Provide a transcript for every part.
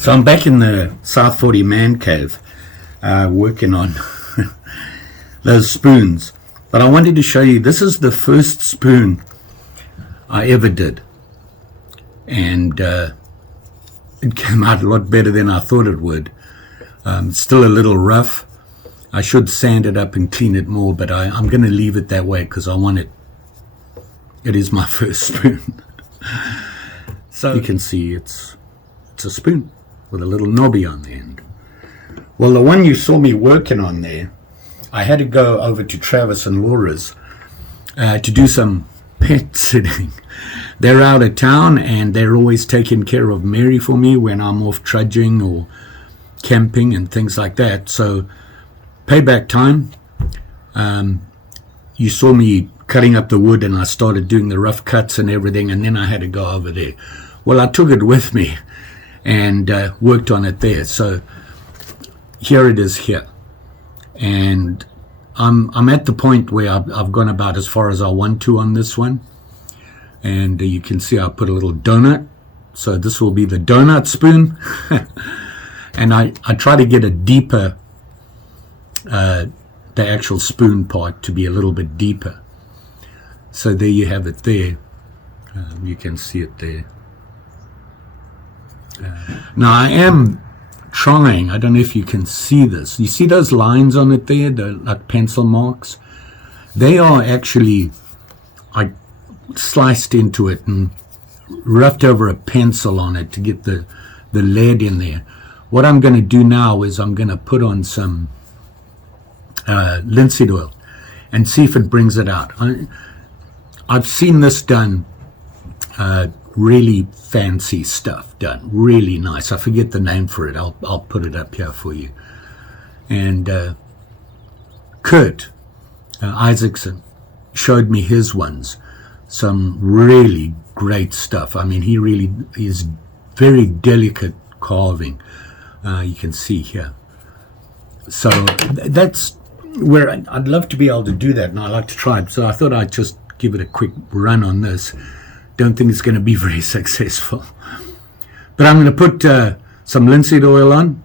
So I'm back in the South 40 man cave, working on those spoons. But I wanted to show you, this is the first spoon I ever did. And it came out a lot better than I thought it would. Still a little rough. I should sand it up and clean it more, but I'm going to leave it that way because I want it. It is my first spoon. So you can see it's a spoon with a little knobby on the end. Well, the one you saw me working on there, I had to go over to Travis and Laura's to do some pet sitting. They're out of town and they're always taking care of Mary for me when I'm off trudging or camping and things like that. So payback time. You saw me cutting up the wood and I started doing the rough cuts and everything, and then I had to go over there. Well, I took it with me and worked on it there. So here it is here. And I'm at the point where I've gone about as far as I want to on this one. And you can see I put a little donut. So this will be the donut spoon. And I try to get a deeper, the actual spoon part to be a little bit deeper. So there you have it there. You can see it there. Now I am trying, I don't know if you can see this. You see those lines on it there, the like pencil marks? They are actually, I sliced into it and roughed over a pencil on it to get the lead in there. What I'm going to do now is I'm going to put on some linseed oil and see if it brings it out. I've seen this done, really fancy stuff done, really nice. I forget the name for it. I'll put it up here for you. And Kurt Isaacson showed me his ones, some really great stuff. I mean, he really is very delicate carving. You can see here. So that's where I'd love to be able to do that, and I like to try it. So I thought I'd just give it a quick run on this. Don't think it's going to be very successful. But I'm going to put some linseed oil on,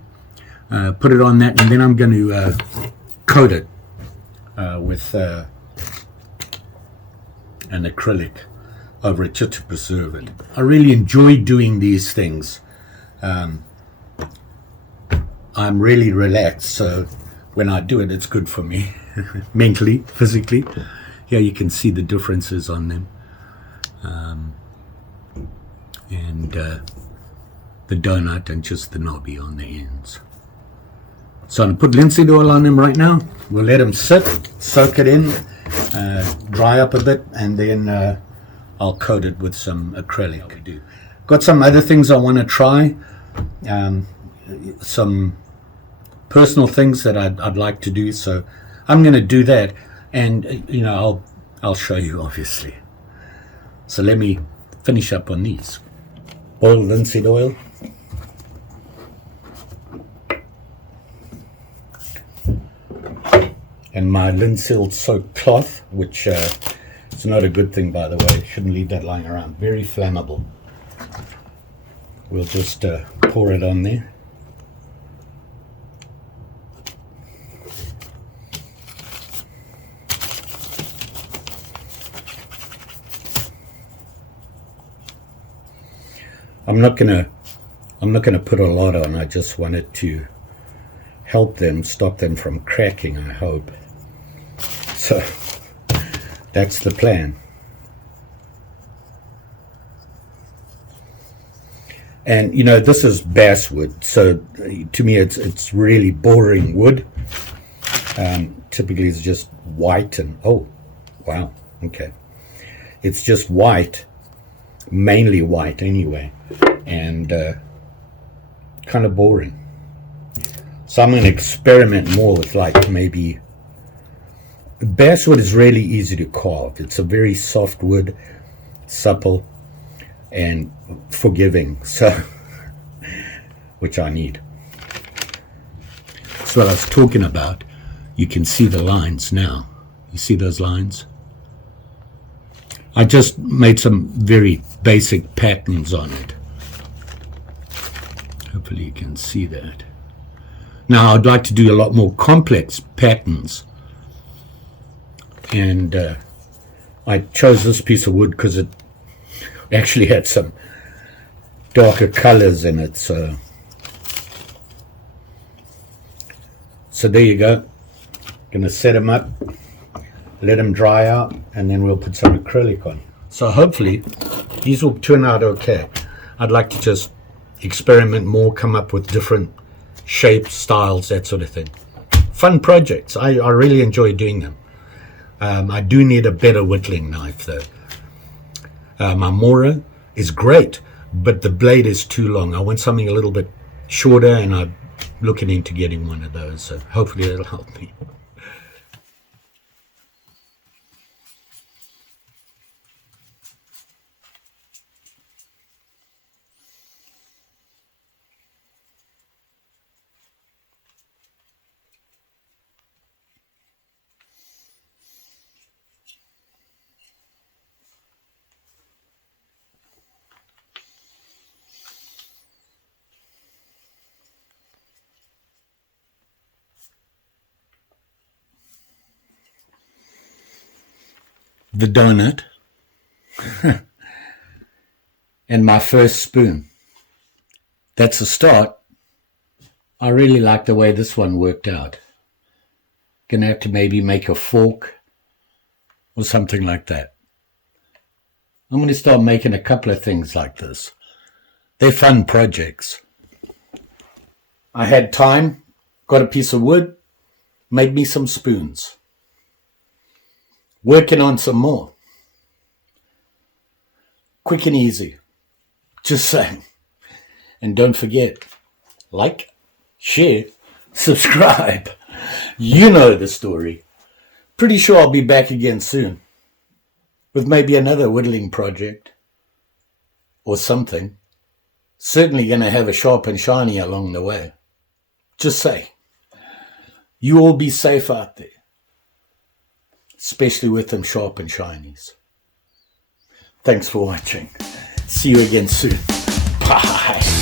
put it on that, and then I'm going to coat it with an acrylic over it just to preserve it. I really enjoy doing these things. I'm really relaxed, so when I do it, it's good for me, mentally, physically. Here you can see the differences on them. And the donut and just the knobby on the ends. So I'm going to put linseed oil on them right now. We'll let them sit, soak it in, dry up a bit, and then I'll coat it with some acrylic. Got some other things I want to try. Some personal things that I'd like to do, so I'm going to do that, and you know, I'll show you obviously. So let me finish up on these. Boiled linseed oil, and my linseed soaked cloth, which is not a good thing, by the way. Shouldn't leave that lying around. Very flammable. We'll just pour it on there. I'm not gonna put a lot on. I just wanted to help them, stop them from cracking, I hope. So that's the plan. And you know, this is basswood, so to me it's really boring wood. Typically it's just white and, oh wow, okay, it's just white, mainly white anyway, and kind of boring. So I'm going to experiment more with, like, maybe basswood is really easy to carve. It's a very soft wood, supple and forgiving, so which I need. That's what I was talking about. You can see the lines now. You see those lines? I just made some very basic patterns on it. Hopefully you can see that. Now I'd like to do a lot more complex patterns, and I chose this piece of wood because it actually had some darker colors in it, so there you go. Gonna set them up, let them dry out, and then we'll put some acrylic on. So hopefully these will turn out okay. I'd like to just experiment more, come up with different shapes, styles, that sort of thing. Fun projects. I really enjoy doing them. I do need a better whittling knife though. My Mora is great, but the blade is too long. I want something a little bit shorter, and I'm looking into getting one of those, so hopefully it'll help me. The donut and my first spoon. That's a start. I really like the way this one worked out. Gonna have to maybe make a fork or something like that. I'm going to start making a couple of things like this. They're fun projects. I had time, got a piece of wood, made me some spoons. Working on some more. Quick and easy. Just saying. And don't forget, like, share, subscribe. You know the story. Pretty sure I'll be back again soon with maybe another whittling project or something. Certainly going to have a sharp and shiny along the way. Just say, you all be safe out there, especially with them sharp and shinies. Thanks for watching. See you again soon. Bye.